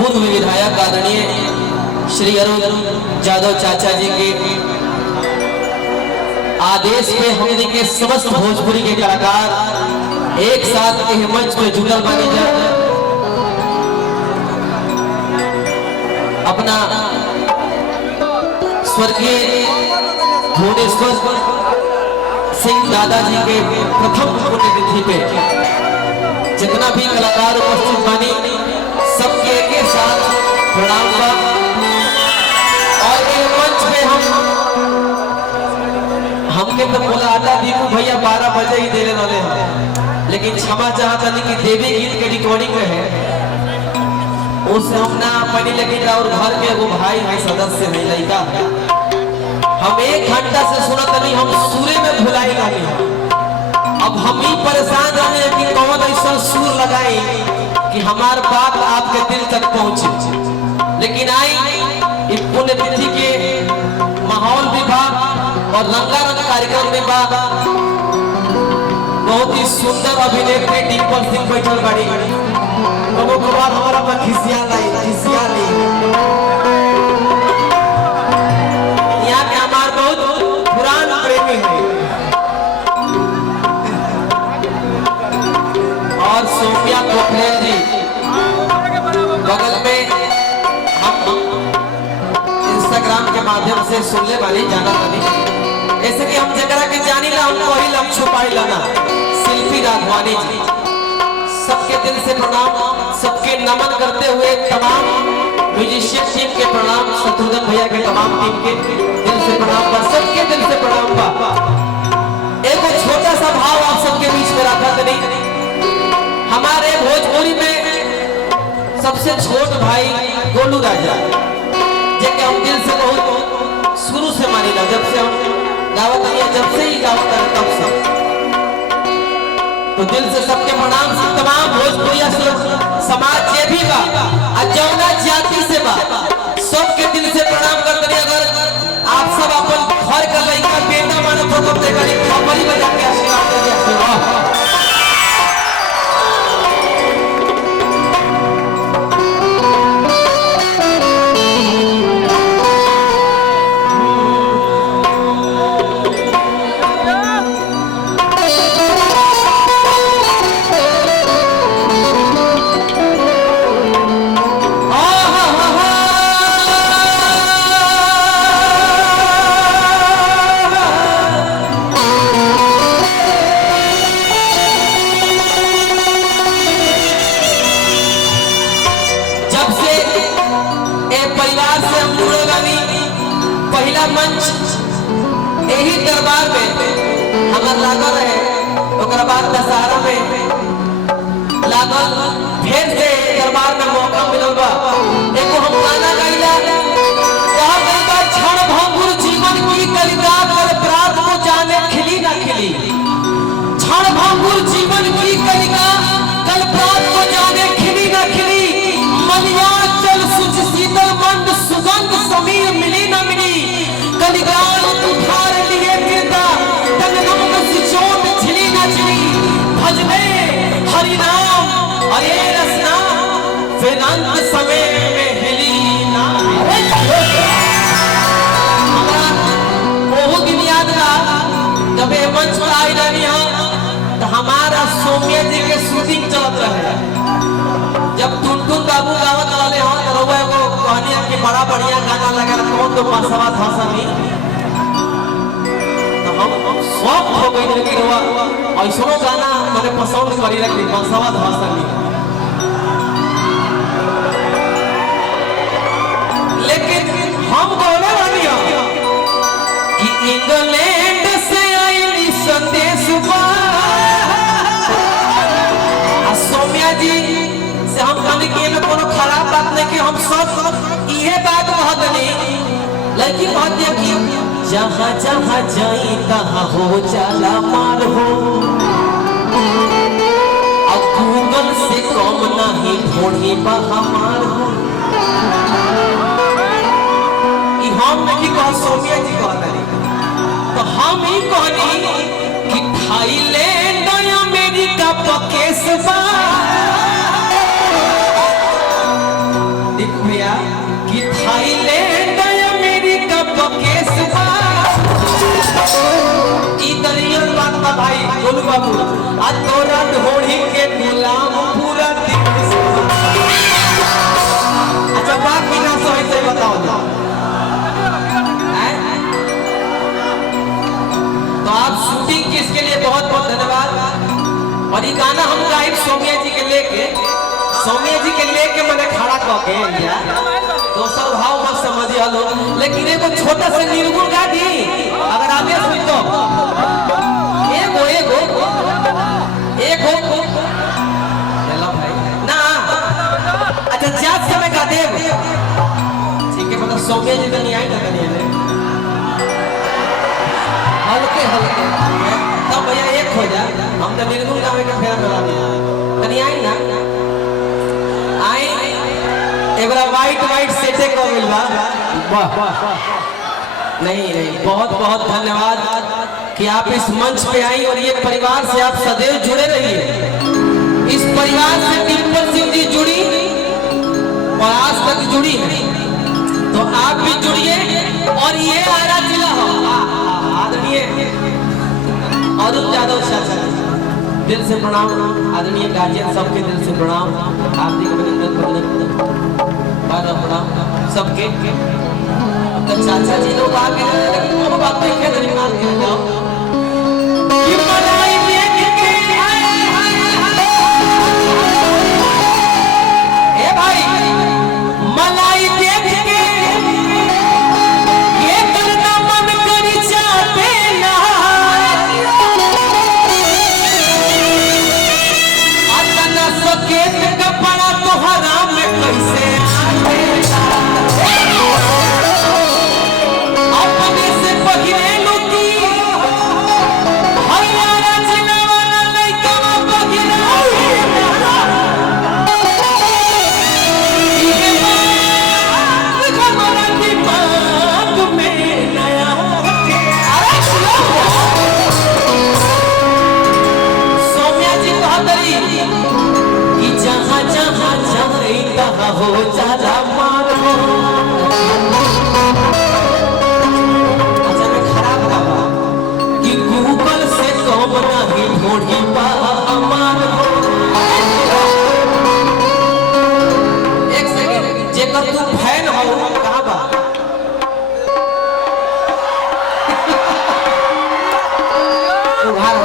पूर्व विधायक आदरणीय श्री अरुण यादव चाचा जी के आदेश पे हमने के समस्त भोजपुरी के कलाकार एक साथ के मंच पे जुटल बनी जाए अपना स्वर्गीय भुवनेश्वर सिंह दादाजी के प्रथम पुण्यतिथि पे जितना भी कलाकार उपस्थित बनी सबके के साथ प्रणाम बा और ये मंच पे हमके तो बोला आता दीपू भैया 12 बजे ही देने वाले हैं, लेकिन क्षमा चाहता नहीं कि देवी गीत के रिकॉर्डिंग है उस हम ना पढ़ी, लेकिन और घर के वो भाई है सदस्य है लड़का हम 1 घंटा से सुना तभी हम सूर्य में भुलाई नहीं। अब हम ही परेशान रहे कि कौन ऐसा सुर लगाए कि हमार बात आपके दिल तक पहुंचे, लेकिन आई पुण्यतिथि के माहौल विभाग और रंगारंग कार्यक्रम में बहुत ही सुंदर अभिनेत्री डिम्पल सिंह बैठल बाड़ी कबो कबार हमारा पर खिसिया ली यहाँ के हमार बहुत पुरान प्रेमी है और सोफिया पोखरेल जी बगल में हम इंस्टाग्राम के माध्यम से सुनने वाली जाना वाली ऐसे कि हम जगह के जानी ला हमको ही लम छुपाई लाना शिल्पी राघवानी जी सबके दिल से प्रणाम, सबके नमन करते हुए तमाम म्यूजिशियन टीम के प्रणाम, शत्रुघ्न भैया के तमाम टीम के दिल से प्रणाम बा, सबके दिल से प्रणाम बा। एक छोटा सा भाव आप सबके बीच में रखा था नहीं, हमारे भोजपुरी में सबसे छोट भाई गोलू राजा जेके हम दिल से बहुत शुरू से मानी ला, जब से हम गावत आया जब से ही गावत आया तब से तो दिल से सबके प्रणाम से तमाम भोजपुरिया समाज जे भी बा अजौना जाति से बा सबके दिल से प्रणाम करते। अगर आप सब अपन घर का लड़का बेटा मानो तो कब तक खबरी बजा के आशीर्वाद दे दिया। पहला मंच यही दरबार में हमार लागल है, ओकरा बाद दशहरा में लागल, फिर से दरबार में मौका मिलल बा एको हम गाना गाइला कहा गई बा क्षण भंगुर जीवन की कलिका कर प्रात को जाने खिली ना खिली, क्षण भंगुर जीवन की कलिका कल प्रात को जाने खिली ना खिली, मनिया चल सुच शीतल मंद सुगंध समीर मिली ना मिली, कलिकाल उठार लिए गिरता तनगम सिचोट झिली ना झिली, भजने हरि नाम अरे रसना फिर अंत समय में हिली ना। हमारा बहुत दिन याद रहा जब ये मंच पर आई रही तो हमारा सोमिया जी के शूटिंग चलत रहे, जब टुनटुन बाबू गावत वाले हो तो रोवे को कहानी कि बड़ा बढ़िया गाना लगा कौन तो पासवा भाषा में तो हम शौक हो गई कि रोवा ऐसो गाना मैंने पसंद करी रखी पासवा भाषा में, लेकिन हम बोले वाली हो कि इंग्लैंड से आई संदेश सोमिया जी से हम कहने की में कोनो खराब बात नहीं कि हम सब ये बात कहत नहीं, लड़की कहती है कि जहाँ जहाँ जाई तहाँ हो जाला मार हो, अब गूगल से कम नहीं ढूंढी बा हमार हो, हम नहीं कह सोमिया जी कहता नहीं तो हम ही कहनी कि थाईलैंड अमेरिका पकेश बा कि थाईलैंड अमेरिका बकेस बा ई दरियल बात बा भाई गोलू बाबू आ तोरा ढोड़ी के गुलाम पूरा दिन से अच्छा बात बिना सोच से बताओ ना तो आप शूटिंग किसके लिए बहुत बहुत धन्यवाद और ये गाना हम गाइब सौम्या जी के लेके मैंने खड़ा करके लिया दोसर भाव मत समझिए लो लेकिन एगो छोटा सा निर्गुण गा दी अगर आगे सुन तो एगो हेलो भाई ना अच्छा जात से मैं गा दे ठीक है मतलब सौम्या जी तो नहीं आई ना करिए हल्के तो भैया एक हो जा हम तो निर्गुण गावे के फेर मिला दिया कनी आई ना आई एबरा वाइट सेटे को मिलवा वाह नहीं बहुत बहुत धन्यवाद कि आप इस मंच पे आई और ये परिवार से आप सदैव जुड़े रहिए इस परिवार से डिम्पल सिंह जी जुड़ी और आज तक जुड़ी है तो आप भी जुड़िए और ये आरा जिला हो आदरणीय अरुण यादव चाचा दिल से प्रणाम आदरणीय गार्जियन सबके दिल से प्रणाम हार्दिक अभिनंदन प्रणाम सबके अब तो चाचा जी लोग आ गए लेकिन वो बात नहीं है धन्यवाद के जाओ कि मलाई देख के ए भाई मलाई देख के ये करना मन करी चाहते ना अतना सकेत कपड़ा तोहरा में कैसे अपने से पहिले लुकी हरियाणा जिला वाला लइका बगिरा ये बात हमारा दिमाग में नया सौम्या जी कहतरी कि जहाँ जहाँ जाई तहाँ हो जाला मारो कि गूगल से कम नहीं ढूंढी पा हमार एक सेकंड जेकर तू फैन हो कहां बा उघार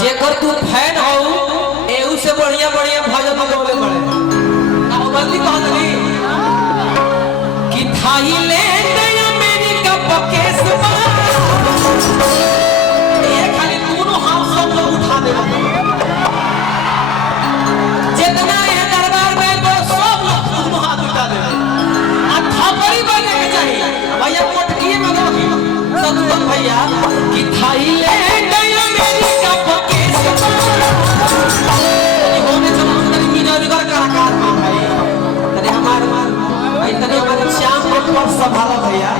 जेकर तू फैन हो एहू से बढ़िया भजन गौले पड़े अब गलती कह दली कि थाईलैंड अमेरिका बकेस बा ये खाली दोनों हाथ सब लोग उठा दे जितना ये दरबार में तो सब लोग दोनों हाथ उठा दे आ थपड़ी बने के चाहिए भैया कोटकिए में रखी सतुवन भैया कि थाईलैंड अमेरिका बकेस बा संभाला भैया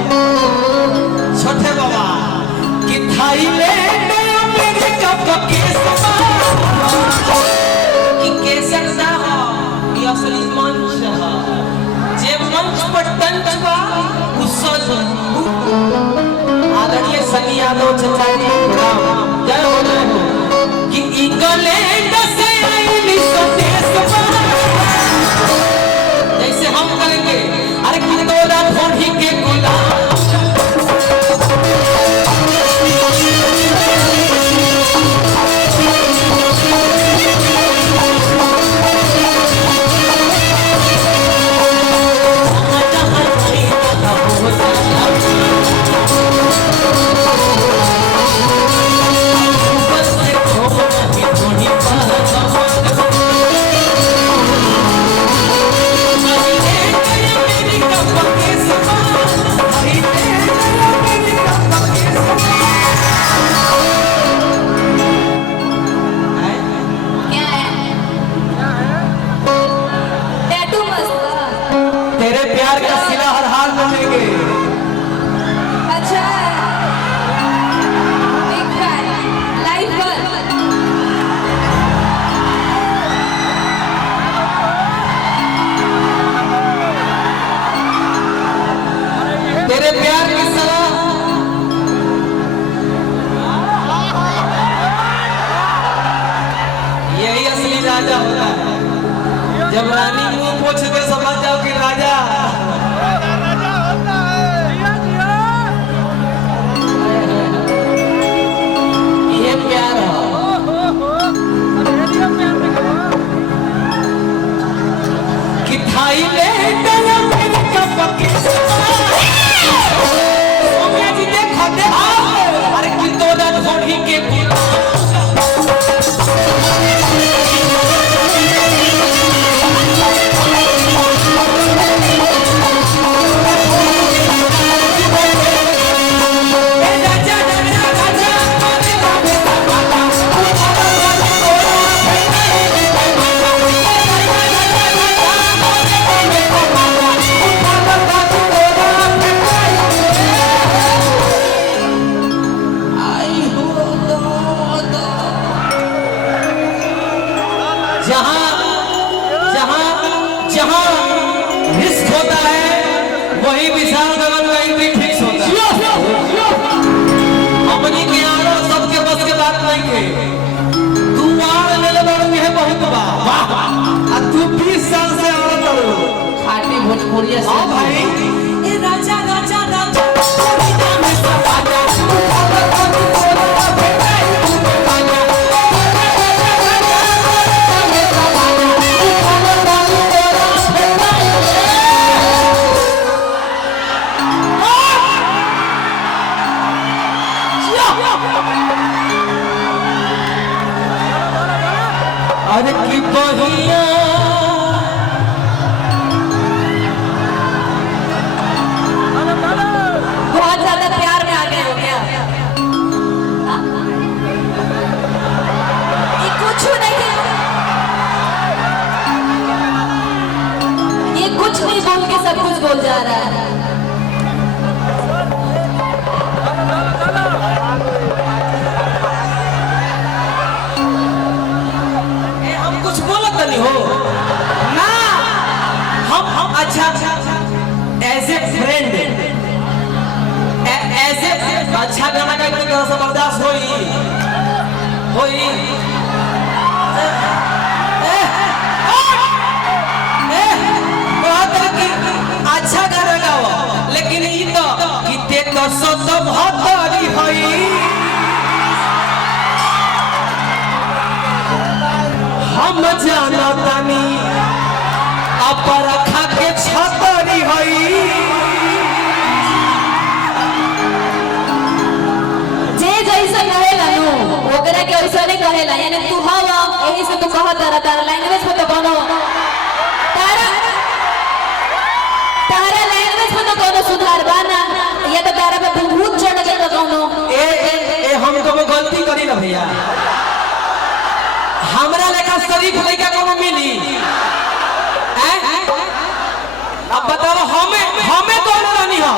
छोटे बाबा कि थाईलैंड अमेरिका बकेस बा कि कैसे सा ये असली मंच है जे मंच पर टंच बा उस आदरणीय सनी यादव चाचा जी प्रणाम जय हो कि इंग्लैंड से आई स्वदेश बा जैसे हम करेंगे अरे कि तोरा ढोढ़ी के गुलाम अरे की बहिया बहुत ज्यादा प्यार में आ गए हो क्या? ये कुछ नहीं, ये कुछ नहीं बोल के सब कुछ बोल जा रहा है। हम कुछ बोलत नहीं हो ना, हम अच्छा as a friend, as a अच्छा गाना का एक तरह से बर्दाश्त होई अच्छा गाना गाओ, लेकिन ई तो गीते तो सत भतरी होई। हम जाना तानी अपर खा के छतरी होई। जे जैसा कहेला नु ओकरा के वैसा नहीं कहेला, यानी तू हवा यही से तू कहत रहा, तारा लैंग्वेज में तो कोनो तारा लैंग्वेज में तो कोनो सुधार बाना, या तो तारा पे भूत चढ़ गया तो कोनो ए हम तो गलती करी ना भैया, हमरा लेखा शरीफ लइका कोनो मिली? अब बताओ, हमें तो रहनी हो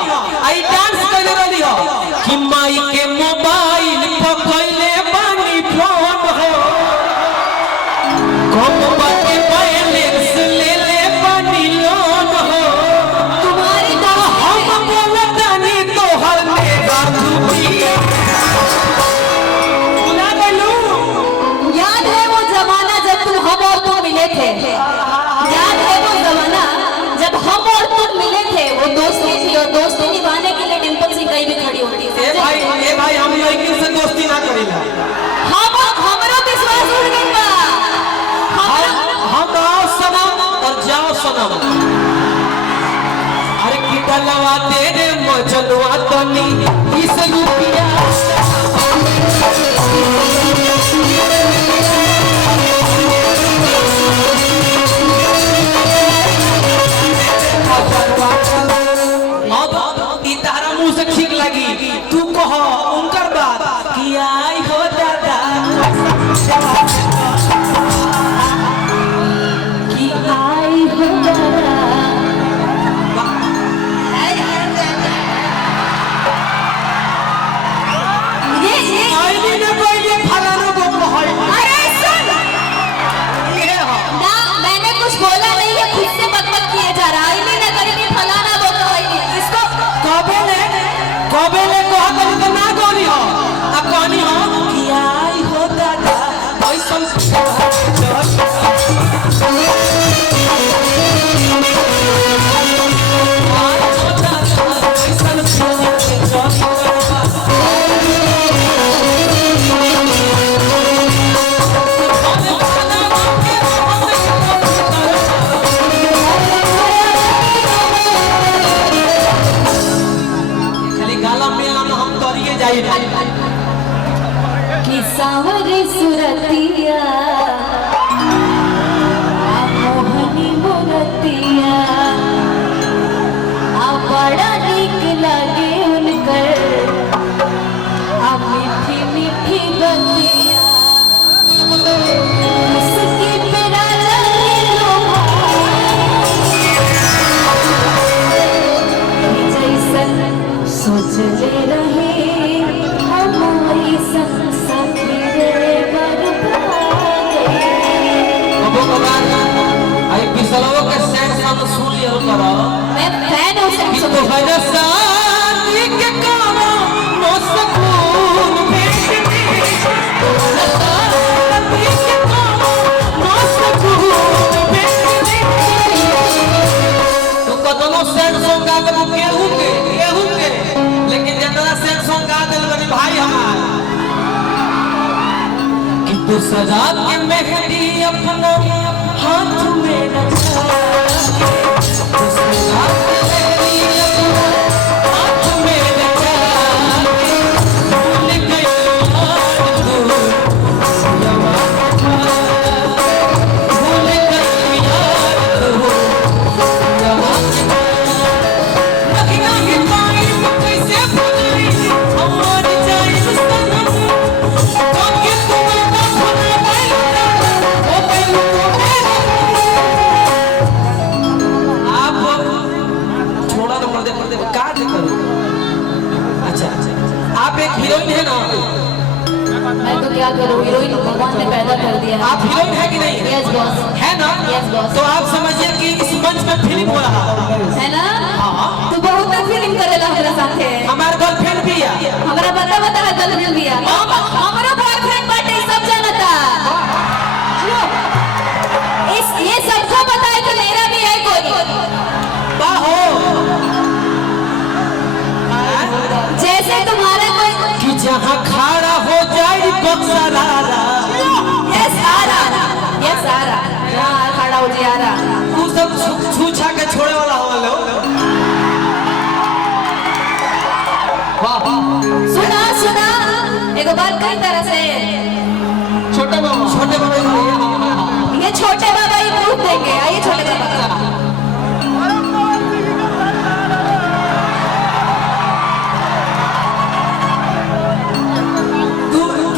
आई डांस करे रहनी हो कि माई के मोबाइल पकड़ले बानी फोन हो, कम बाटे बैलेंस ले ले बानी लोन हो, तुम्हारी तो हम बोलतानी तोहर ने बाबूजी बुला लेलू। याद है वो जमाना जब तुम हम और तुम मिले थे? याद है वो जमाना जब हम और तुम मिले थे? वो दोस्ती थी और दोस्ती निभाने के लिए डिंपल सिंह कहीं भी खड़ी होती थी। ए भाई हम लड़की से दोस्ती ना करेला। हमरो विश्वास उड़ गई बा। हम आओ सनम और जाओ सनम। अरे किटा लवा तेरे मजनुआ तनी 20 रुपया मुंह से ठीक लगी, तू कह उनकर बात कि आई हो दादा कि आई हो दादा। ये आईनी ने पहले फलाना को कहै। अरे सुन ये हो ना, मैंने कुछ बोला नहीं है, खुद से बकबक किए जा रहा है। नहीं ना करेंगे फलाना बोलो इसको कबेले कहत तो ना कोनी हो, अब कोनी हो कि आई हो दादा ऐसन खाली गाला मिलना में हम तोरिए जाई कि सावरी सुरतिया आ मोहनी मूरतिया आ बड़ा नीक लागे उनकर आ मीठी मीठी बतिया। उसकी पे राजा के लोहा जैसन सोच ले रहे हम वैसन सखी रे बरपागे। कबो कबार आई बिसलवो के सैड सॉन्ग सुन लियो करो। मैं फैन हूँ कि सब तो भैया शादी के कामो नो सकून भेट में, शादी के कामो नो सकून भेट में। तो कतनो सैड सॉन्ग गा के केहू के लेकिन जितना सैड सॉन्ग गा दिल बनी भाई हमार कि तू सजा के मेहंदी अपना हाथ में नचा के, तू सजा के मेहंदी अपना हाथ में नचा के, भूल गई एक हीरोइन है ना? मैं तो क्या करूँ, हीरोइन भगवान ने पैदा कर दिया। आप हीरोइन है कि नहीं? Yes boss. है ना? Yes boss. तो आप समझिए कि इस मंच में फिल्म हो रहा है ना? हाँ। तू बहुत फिल्म करेला हमरा साथे। हमारे गर्लफ्रेंड भी है। हमरा बता है गर्लफ्रेंड भी है। हमारा बॉयफ्रेंड बाटे सब जानता। ये सबको पता है कि मेरा भी है कोई। बाहो जैसे तुम्हारा कोई कि जहाँ खड़ा हो जाए बक्सरा। यस आरा, यस आरा, हाँ खड़ा हो जी आरा। तू सब छूछा के छोड़े वाला हो लो। सुना एगो बात कई तरह से। छोटे बाबा ये छोटे बाबा ही पूछ देंगे। आइए छोटे बाबा।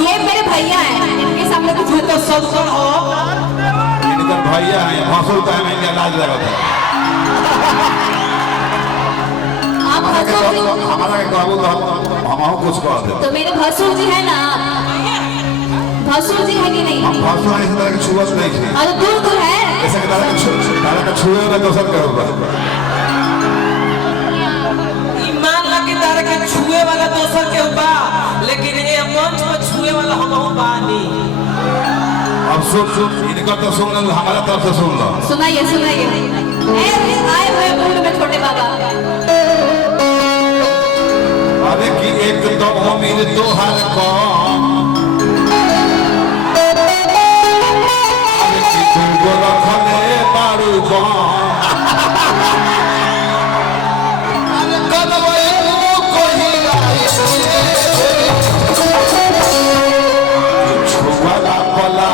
ये मेरे भैया हैं, इनके सामने कुछ तो सदगुण हो। इनका भैया है हंसुल का है मैं लाज लगा था आप भसुर हमारा के बाबू तो हम कुछ कह दे तो मेरे भसुर जी है ना, भसुर जी है कि नहीं? हंसुल इस तरह की छुआत नहीं थी और दूर है ऐसे के तारा का छुए ना दोसर करूंगा ईमान लगे तारा के छुए वाला दोसर के बा, लेकिन ये मंच पर छुए वाला हम बानी। अब सुन इनका तो सुन लो हमारा तरफ से सुन लो। सुनाइए आए हुए मूड में छोटे बाबा। अरे कि एक तो अमीर तो हर कौन अरे कि तू रखले मारू अरे कदवे कोई छुवाला पला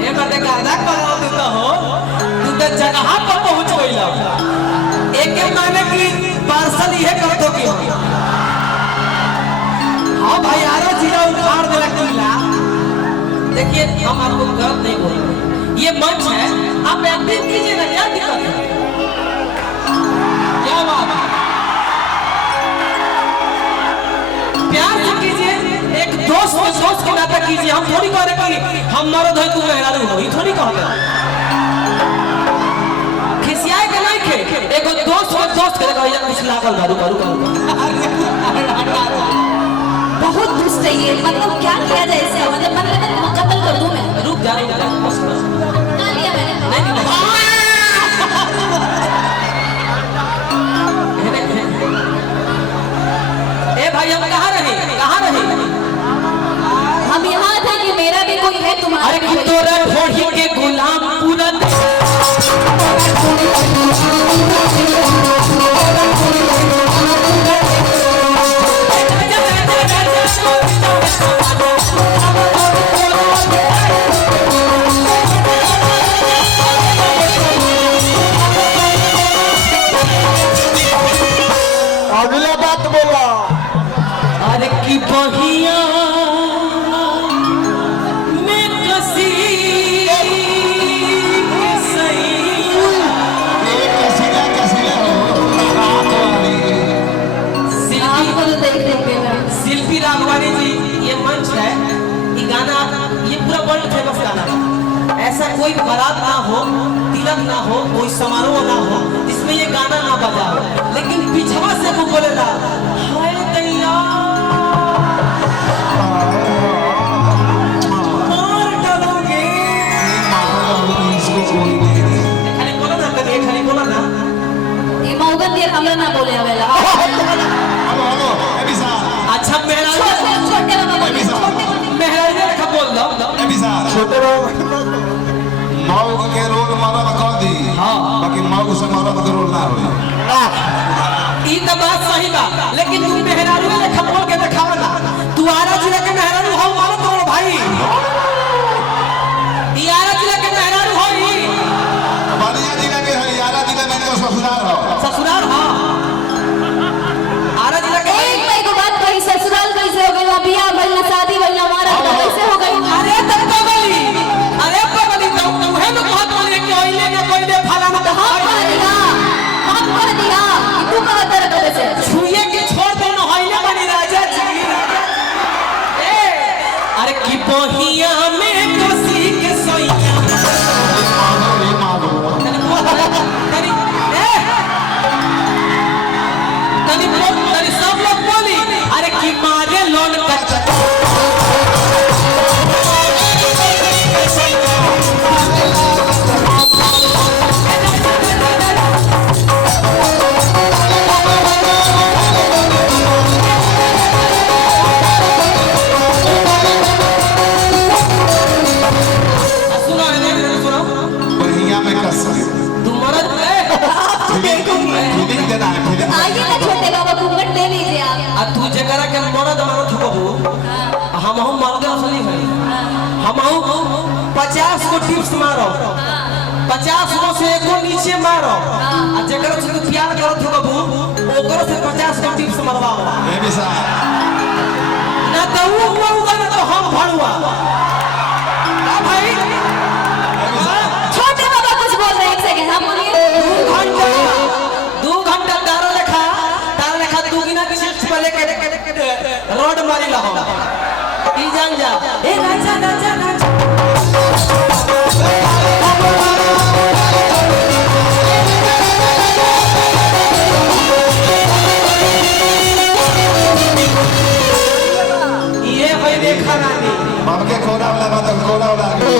ए मते गादा करो तू हो, तू तो जगह पर पहुंच गइला। एक के माने कि पार्सल ये कर दो कि हां भाई आरो जीरा उखाड़ देला किला। देखिए हम आपको गलत नहीं बोल रहे, ये मंच है, आप एक्टिंग कीजिए ना, क्या दिक्कत है? क्या बात है? प्यार से कीजिए, एक दोस्त के नाते कीजिए। हम थोड़ी कह रहे कि हम मर्द है तू मेहरारू हो, ये थोड़ी कह रहे। खिसियाए के नहीं खे, एगो दोस्त के लगा या कुछ लागल दारू बहुत दुष्ट है ये। मतलब क्या किया जाए इसे? मतलब कत्ल कर दूं मैं? रुक जा बस ना लिया मैंने। ए भाई हम कहाँ रहे? हम यहाँ थे कि मेरा भी कोई है तुम्हारा अरे भी कोई। तोरा ढोढ़ी के गुलाम पूरा अगला बात बोला। अरे की बहिया में कसी आपको तो देख लेंगे मैं। शिल्पी राघवानी जी, ये मंच है, ये गाना ये पूरा वर्ल्ड फेमस गाना है। ऐसा कोई बारात ना हो, तिलक ना हो, कोई समारोह ना हो जिसमें ये गाना ना बजा हो, लेकिन पिछवा से वो बोलेगा अच्छा मेहरारू छोटे बाबा बोले, छोटे बाबा। मेहरारू रखा बोल दो ए बिसा छोटे मौग के रोल मरद कर दी हाँ। बाकी मौग से मरद के रोल ना होई ई तो बात सही बा, लेकिन तू मेहरारू रखा बोल के दिखावा ना। तू आरा जिला के मेहरारू हो मानो तो भाई, ई आरा जिला के मेहरारू हो ई बलिया जिला के है यारा जिला में इनका ससुराल हो ससुराल। हाँ आरा जिला के एक भाई को बात कही, ससुराल कैसे हो गई, बियाह भइल ना, शादी भइल ना, हमारा तो कैसे हो गई। अरे तब पगली, अरे पगली तो तुहे तो बहुत बोले कि ओइले ना कोइले फलाना तो हम कह दिया कि तू कहा तेरे कबे से छुए के छोड़ दे ना होइले बनी राजा जी। ए अरे की बहिया में कोसी के सोइया तनी सब लोग बोली अरे की मारे लोन कच्चा बहिया में कसम फीलिंग देना है फीलिंग आइए ना छोटे बाबा, घूंघट ले लीजिए आप। आ तू जकरा के मरद मानो थकबू हमहू मरद असली है। हमहू 50 को टिप्स मारो, 50 को से एको नीचे मारो, आ जकरा से तू प्यार करो थकबू ओकरो से 50 को टिप्स मरवाओ ए बिसा ना। तो वो ना तो हम भड़ुआ का भाई। छोटे बाबा कुछ बोल रहे हैं, एक सेकंड आप बोलिए। 2 घंटा तारा लेखा 2 गिना के शिफ्ट पे लेके रोड मारी ला हम ई जान जा। ए राजा राजा राजा ये है देखा रानी बाप के कोना वाला बात कोना वाला आगे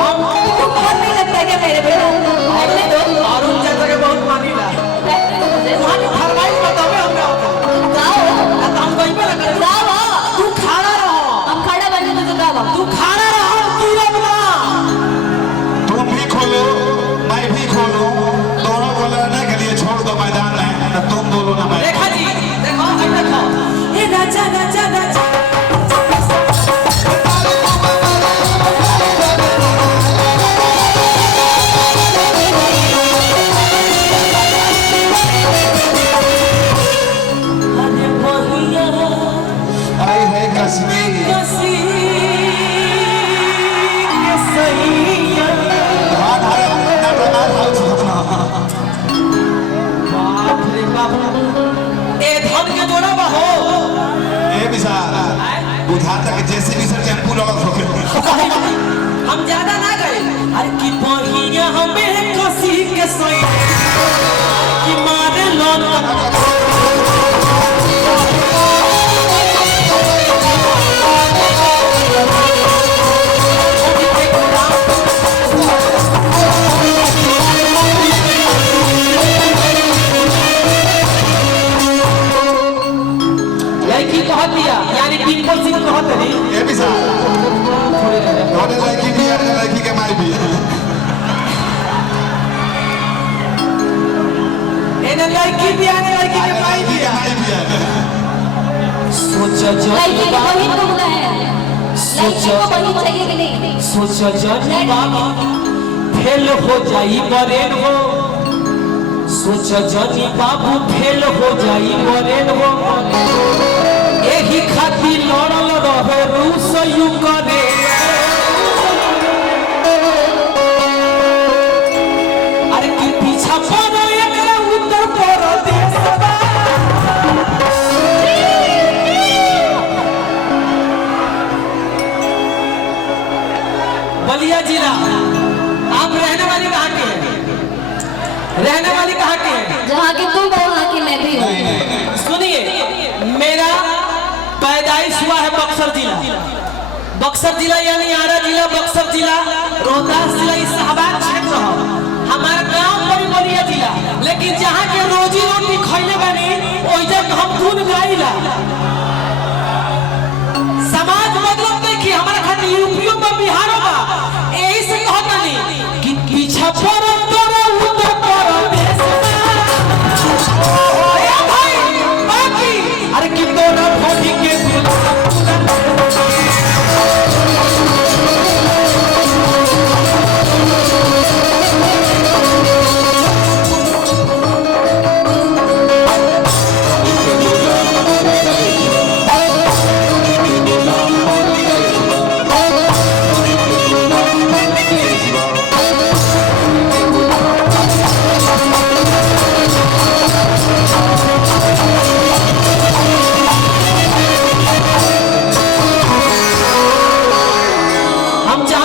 हम तुमको बहुत नहीं लगता क्या मेरे बेटा? बैठने दो, अरुण चाचा के बहुत मानी ला बैठने दो मुझे। वहां की फरमाइश बतावे हमने जाओ, ना तो हम कहीं पे लगा जाओ। तू खड़ा रहो, हम खड़ा बने तो जाओ। तू खड़ा रहो गिरब ना। तुम भी खोलो मैं भी खोलूं दोनों को लड़ने के लिए छोड़ दो मैदान में ना तुम बोलो ना मैं देखा जी देखो भाई देखो ए राजा राजा राजा अरे बहिया आई है कश्मीर कसी के सैया धान है ना प्रमाण हाउस अपना बाप रे बाप ए धन के जोड़ा बा हो ए बिसा बुझा तक जैसे भी सर टेम्पू लगा सोके हम ज्यादा ना गए अरे की बहिया हमें कसी के सैया की मारे लोन लड़की कह दिया यानी डिम्पल सिंह कहत रही ए बिसा थोड़े लड़की भी है लड़की के माई भी एने लड़की भी आने लड़की के भाई भी है सोचा लड़की जानी की बहन को बुलाया है। लड़की को बहन चाहिए कि नहीं? सोचा जानी बाबा फेल हो जाई बरेन हो सोचा जानी बाबू फेल हो जाई बरेन हो एही खातिर लड़ल रहे रूस यूक्रेन अरे की पीछा पड़ो एकरा उत्तर प्रदेश बा बलिया जिला। आप रहने वाली कहाँ के हैं? रहने वाली कहाँ के हैं? जहाँ की तुम हो वहाँ की मैं भी हूँ। सुनिए मेरा पैदाइश हुआ है बक्सर जिला। बक्सर जिला यानी आरा जिला, बक्सर जिला, रोहतास जिला, इस शाहबाद क्षेत्र है। हमारा गांव बड़ी बलिया जिला, लेकिन जहाँ के रोजी रोटी खैले बनी ओइजा हम खून पाइला